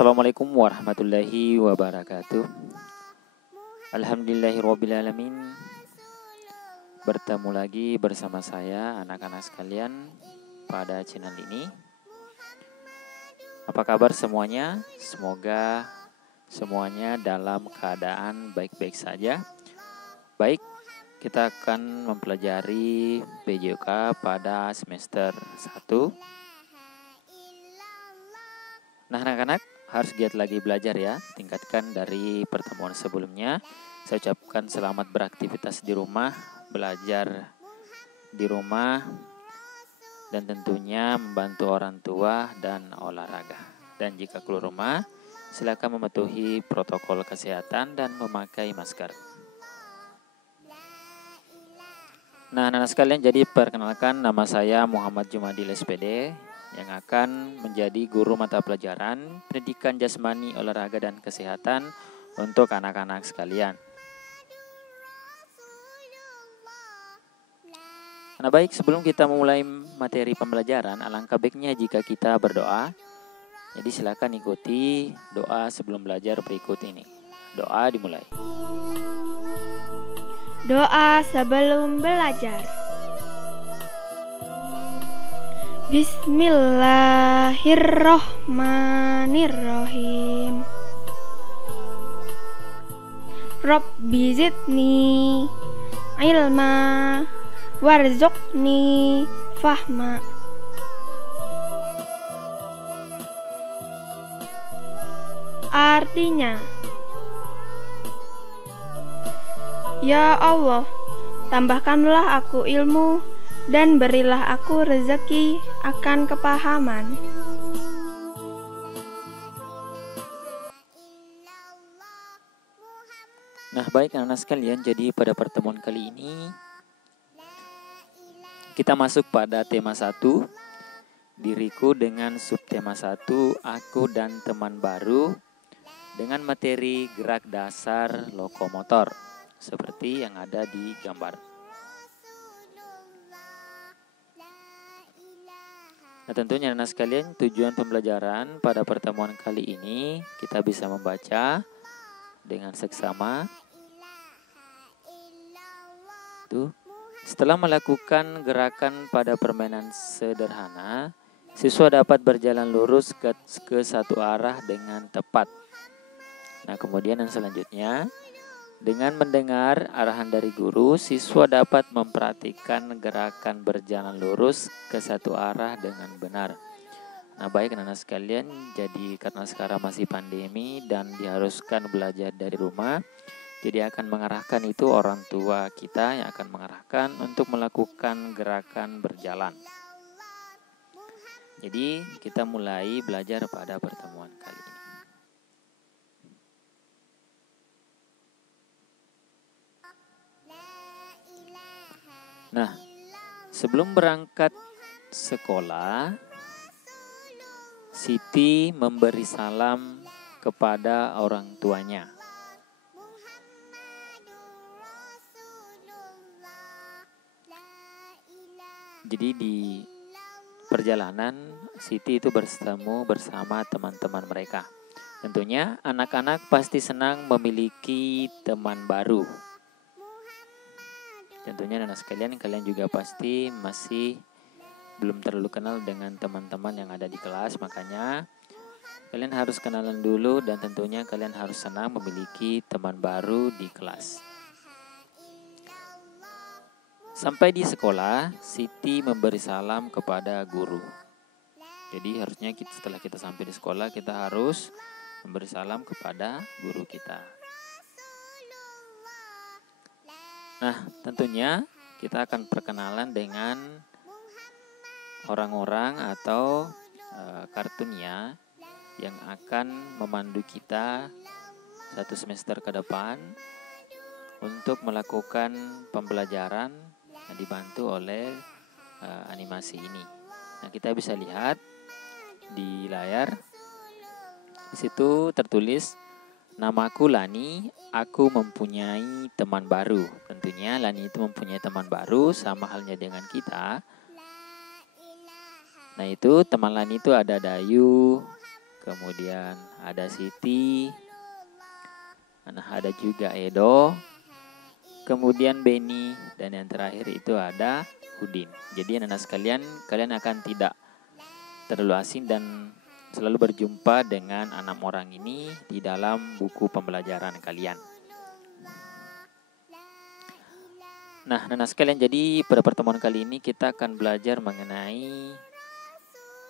Assalamualaikum warahmatullahi wabarakatuh. Alhamdulillahirrabbilalamin. Bertemu lagi bersama saya anak-anak sekalian pada channel ini. Apa kabar semuanya? Semoga semuanya dalam keadaan baik-baik saja. Baik, kita akan mempelajari PJOK pada semester 1. Nah anak-anak, harus giat lagi belajar ya, tingkatkan dari pertemuan sebelumnya. Saya ucapkan selamat beraktivitas di rumah, belajar di rumah, dan tentunya membantu orang tua dan olahraga. Dan jika keluar rumah, silakan mematuhi protokol kesehatan dan memakai masker. Nah anak-anak sekalian, jadi perkenalkan, nama saya Muhammad Jumadil SPD, yang akan menjadi guru mata pelajaran pendidikan jasmani, olahraga, dan kesehatan untuk anak-anak sekalian. Nah baik, sebelum kita memulai materi pembelajaran, alangkah baiknya jika kita berdoa. Jadi silakan ikuti doa sebelum belajar berikut ini. Doa dimulai. Doa sebelum belajar. Bismillahirrohmanirrohim. Rabbi zidni ilma warzuqni fahma. Artinya, ya Allah, tambahkanlah aku ilmu dan berilah aku rezeki akan kepahaman. Nah baik anak-anak sekalian, jadi pada pertemuan kali ini kita masuk pada tema 1, diriku, dengan subtema 1, aku dan teman baru, dengan materi gerak dasar lokomotor seperti yang ada di gambar. Nah tentunya anak sekalian, tujuan pembelajaran pada pertemuan kali ini kita bisa membaca dengan seksama. Setelah melakukan gerakan pada permainan sederhana, siswa dapat berjalan lurus ke satu arah dengan tepat. Nah kemudian yang selanjutnya, dengan mendengar arahan dari guru, siswa dapat memperhatikan gerakan berjalan lurus ke satu arah dengan benar. Nah baik anak-anak sekalian, jadi karena sekarang masih pandemi dan diharuskan belajar dari rumah, jadi akan mengarahkan itu orang tua kita yang akan mengarahkan untuk melakukan gerakan berjalan. Jadi kita mulai belajar pada pertemuan kali ini. Nah, sebelum berangkat sekolah, Siti memberi salam kepada orang tuanya. Jadi di perjalanan, Siti itu bertemu bersama teman-teman mereka. Tentunya anak-anak pasti senang memiliki teman baru. Tentunya anak sekalian, kalian juga pasti masih belum terlalu kenal dengan teman-teman yang ada di kelas. Makanya kalian harus kenalan dulu dan tentunya kalian harus senang memiliki teman baru di kelas. Sampai di sekolah, Siti memberi salam kepada guru. Jadi harusnya setelah kita sampai di sekolah, kita harus memberi salam kepada guru kita. Nah, tentunya kita akan perkenalan dengan orang-orang atau kartunia yang akan memandu kita satu semester ke depan untuk melakukan pembelajaran yang dibantu oleh animasi ini. Nah, kita bisa lihat di layar. Di situ tertulis, namaku Lani, aku mempunyai teman baru. Tentunya Lani itu mempunyai teman baru sama halnya dengan kita. Nah itu teman Lani itu ada Dayu, kemudian ada Siti, ada juga Edo, kemudian Beni, dan yang terakhir itu ada Udin. Jadi anak-anak sekalian, kalian akan tidak terlalu asing dan selalu berjumpa dengan 6 orang ini di dalam buku pembelajaran kalian. Nah, anak-anak sekalian, jadi pada pertemuan kali ini kita akan belajar mengenai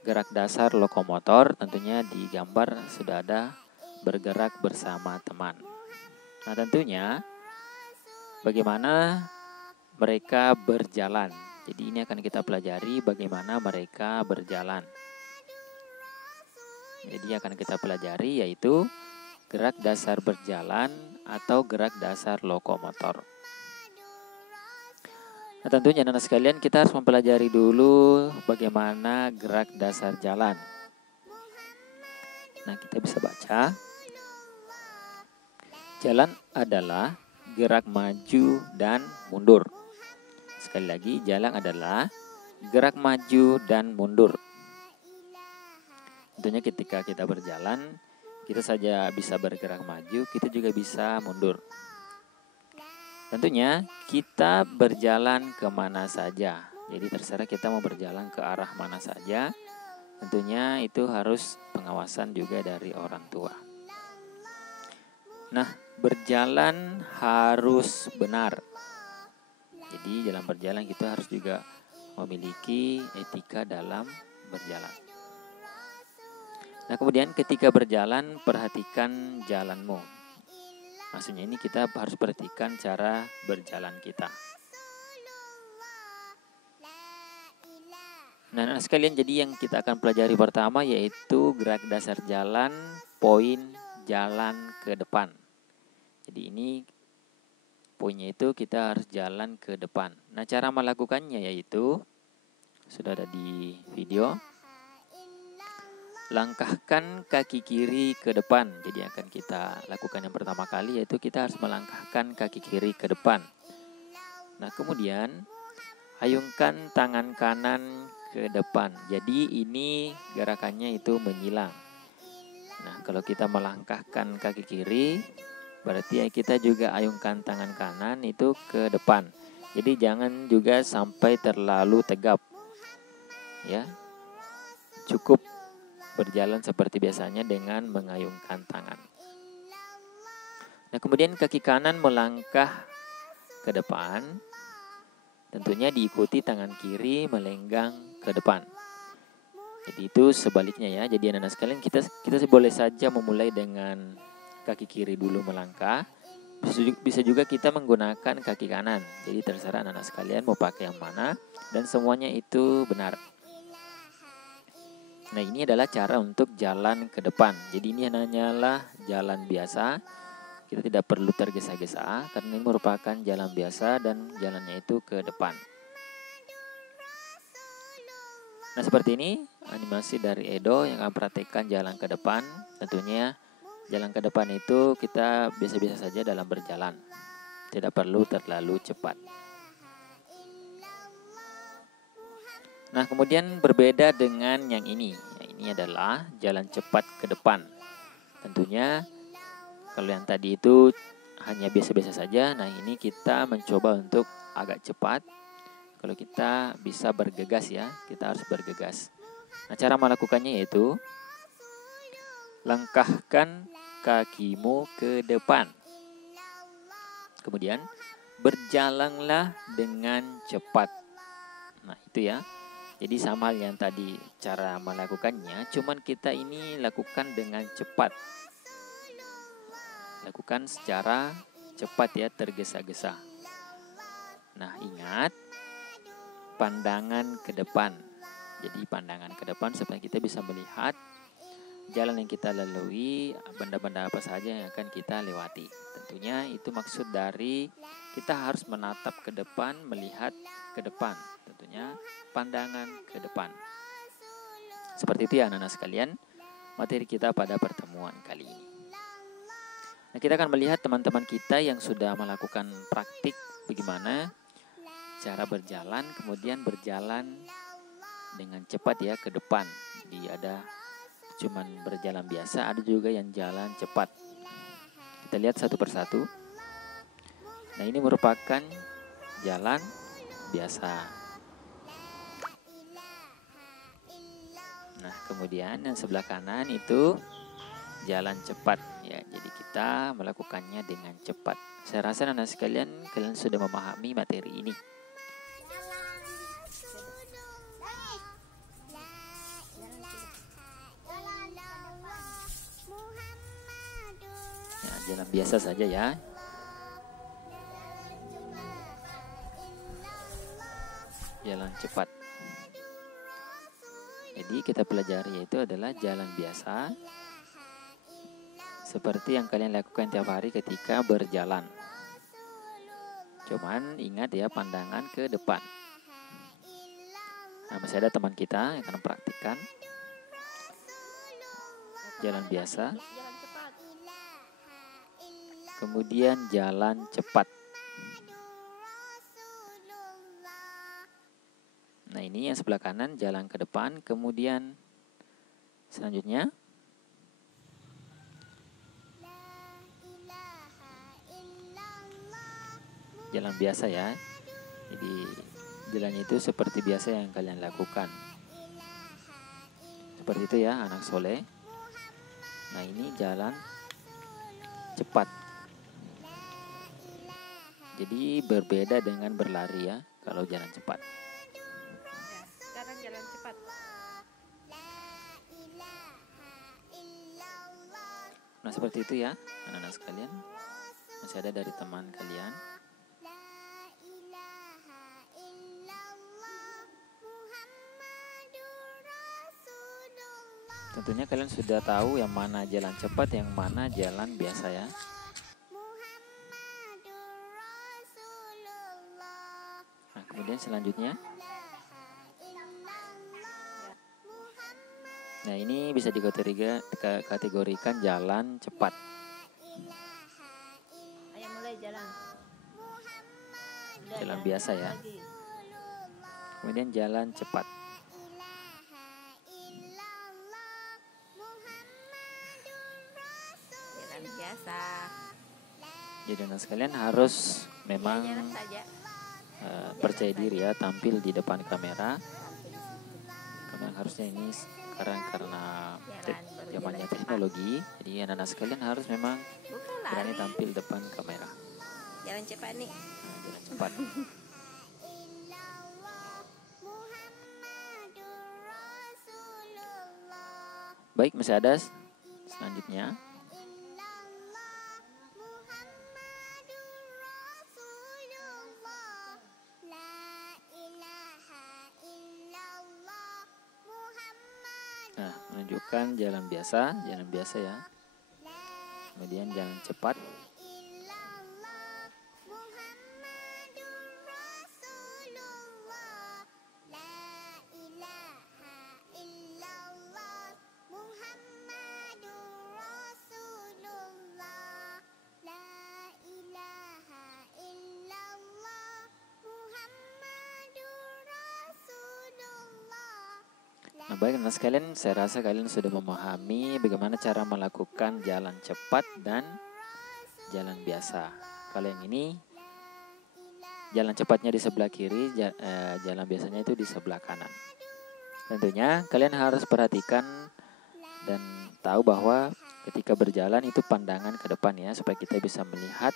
gerak dasar lokomotor. Tentunya di gambar sudah ada bergerak bersama teman. Nah, tentunya bagaimana mereka berjalan. Jadi ini akan kita pelajari bagaimana mereka berjalan. Jadi akan kita pelajari yaitu gerak dasar berjalan atau gerak dasar lokomotor. Nah, tentunya anak-anak sekalian, kita harus mempelajari dulu bagaimana gerak dasar jalan. Nah, kita bisa baca. Jalan adalah gerak maju dan mundur. Sekali lagi, jalan adalah gerak maju dan mundur. Tentunya ketika kita berjalan, kita saja bisa bergerak maju, kita juga bisa mundur. Tentunya kita berjalan kemana saja. Jadi terserah kita mau berjalan ke arah mana saja. Tentunya itu harus pengawasan juga dari orang tua. Nah, berjalan harus benar. Jadi dalam berjalan kita harus juga memiliki etika dalam berjalan. Nah, kemudian ketika berjalan, perhatikan jalanmu. Maksudnya ini kita harus perhatikan cara berjalan kita. Nah, sekalian, jadi yang kita akan pelajari pertama yaitu gerak dasar jalan, poin jalan ke depan. Jadi ini poinnya itu kita harus jalan ke depan. Nah, cara melakukannya yaitu sudah ada di video. Langkahkan kaki kiri ke depan. Jadi akan kita lakukan yang pertama kali yaitu kita harus melangkahkan kaki kiri ke depan. Nah, kemudian ayunkan tangan kanan ke depan. Jadi ini gerakannya itu menyilang. Nah, kalau kita melangkahkan kaki kiri, berarti kita juga ayunkan tangan kanan itu ke depan. Jadi jangan juga sampai terlalu tegap. Ya. Cukup berjalan seperti biasanya dengan mengayunkan tangan. Nah, kemudian kaki kanan melangkah ke depan. Tentunya diikuti tangan kiri melenggang ke depan. Jadi itu sebaliknya ya. Jadi anak-anak sekalian, kita boleh saja memulai dengan kaki kiri dulu melangkah. Bisa juga kita menggunakan kaki kanan. Jadi terserah anak-anak sekalian mau pakai yang mana. Dan semuanya itu benar. Nah, ini adalah cara untuk jalan ke depan. Jadi ini hanyalah jalan biasa. Kita tidak perlu tergesa-gesa karena ini merupakan jalan biasa dan jalannya itu ke depan. Nah, seperti ini animasi dari Edo yang akan praktekkan jalan ke depan. Tentunya jalan ke depan itu kita biasa-biasa saja dalam berjalan. Tidak perlu terlalu cepat. Nah, kemudian berbeda dengan yang ini. Yang ini adalah jalan cepat ke depan. Tentunya kalau yang tadi itu hanya biasa-biasa saja. Nah, ini kita mencoba untuk agak cepat. Kalau kita bisa bergegas ya, kita harus bergegas. Nah, cara melakukannya yaitu langkahkan kakimu ke depan. Kemudian berjalanlah dengan cepat. Nah, itu ya. Jadi sama yang tadi cara melakukannya, cuman kita ini lakukan dengan cepat. Lakukan secara cepat ya, tergesa-gesa. Nah, ingat pandangan ke depan. Jadi pandangan ke depan supaya kita bisa melihat jalan yang kita lalui, benda-benda apa saja yang akan kita lewati. Tentunya itu maksud dari kita harus menatap ke depan, melihat ke depan. Tentunya pandangan ke depan. Seperti itu ya anak-anak sekalian, materi kita pada pertemuan kali ini. Nah, kita akan melihat teman-teman kita yang sudah melakukan praktik bagaimana cara berjalan, kemudian berjalan dengan cepat ya ke depan. Jadi ada cuman berjalan biasa, ada juga yang jalan cepat. Kita lihat satu persatu. Nah, ini merupakan jalan biasa. Nah, kemudian yang sebelah kanan itu jalan cepat ya. Jadi kita melakukannya dengan cepat. Saya rasa anak sekalian, kalian sudah memahami materi ini. Ya, jalan biasa saja ya. Jalan cepat. Jadi kita pelajari yaitu adalah jalan biasa, seperti yang kalian lakukan tiap hari ketika berjalan. Cuman ingat ya, pandangan ke depan. Nah, masih ada teman kita yang akan praktikkan jalan biasa, kemudian jalan cepat. Nah, ini yang sebelah kanan jalan ke depan, kemudian selanjutnya jalan biasa ya. Jadi jalannya itu seperti biasa yang kalian lakukan. Seperti itu ya anak soleh. Nah, ini jalan cepat. Jadi berbeda dengan berlari ya kalau jalan cepat. Sekarang jalan cepat. Nah, seperti itu ya anak-anak sekalian. Masih ada dari teman kalian. Tentunya kalian sudah tahu yang mana jalan cepat, yang mana jalan biasa ya. Nah, kemudian selanjutnya. Nah, ini bisa dikategorikan jalan cepat. Ayo mulai jalan. Jalan biasa ya. Kemudian jalan cepat. Jalan biasa. Jadi anak sekalian harus memang Jalan saja. percaya diri ya, tampil di depan kamera. Karena harusnya ini sekarang karena zamannya teknologi, jadi anak-anak sekalian harus memang Bukan berani lari. tampil depan kamera. Jalan cepat nih. Nah, jalan cepat. Baik, masih ada selanjutnya. Nah, menunjukkan jalan biasa ya. Kemudian jalan cepat. Nah, baik anak sekalian, saya rasa kalian sudah memahami bagaimana cara melakukan jalan cepat dan jalan biasa. Kalau yang ini jalan cepatnya di sebelah kiri, jalan biasanya itu di sebelah kanan. Tentunya kalian harus perhatikan dan tahu bahwa ketika berjalan itu pandangan ke depan ya, supaya kita bisa melihat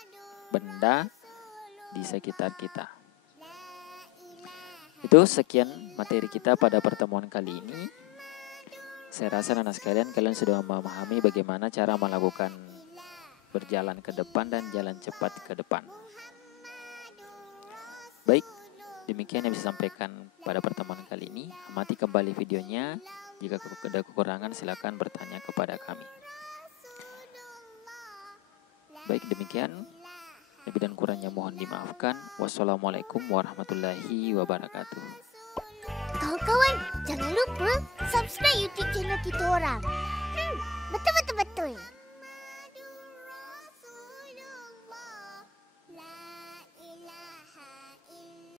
benda di sekitar kita. Itu sekian materi kita pada pertemuan kali ini. Saya rasa anak sekalian, kalian sudah memahami bagaimana cara melakukan berjalan ke depan dan jalan cepat ke depan. Baik, demikian yang bisa sampaikan pada pertemuan kali ini. Amati kembali videonya. Jika ada kekurangan silakan bertanya kepada kami. Baik, demikian. Lebih dan kurangnya mohon dimaafkan. Wassalamualaikum warahmatullahi wabarakatuh. Kawan-kawan, jangan lupa subscribe YouTube channel kita orang. Betul-betul.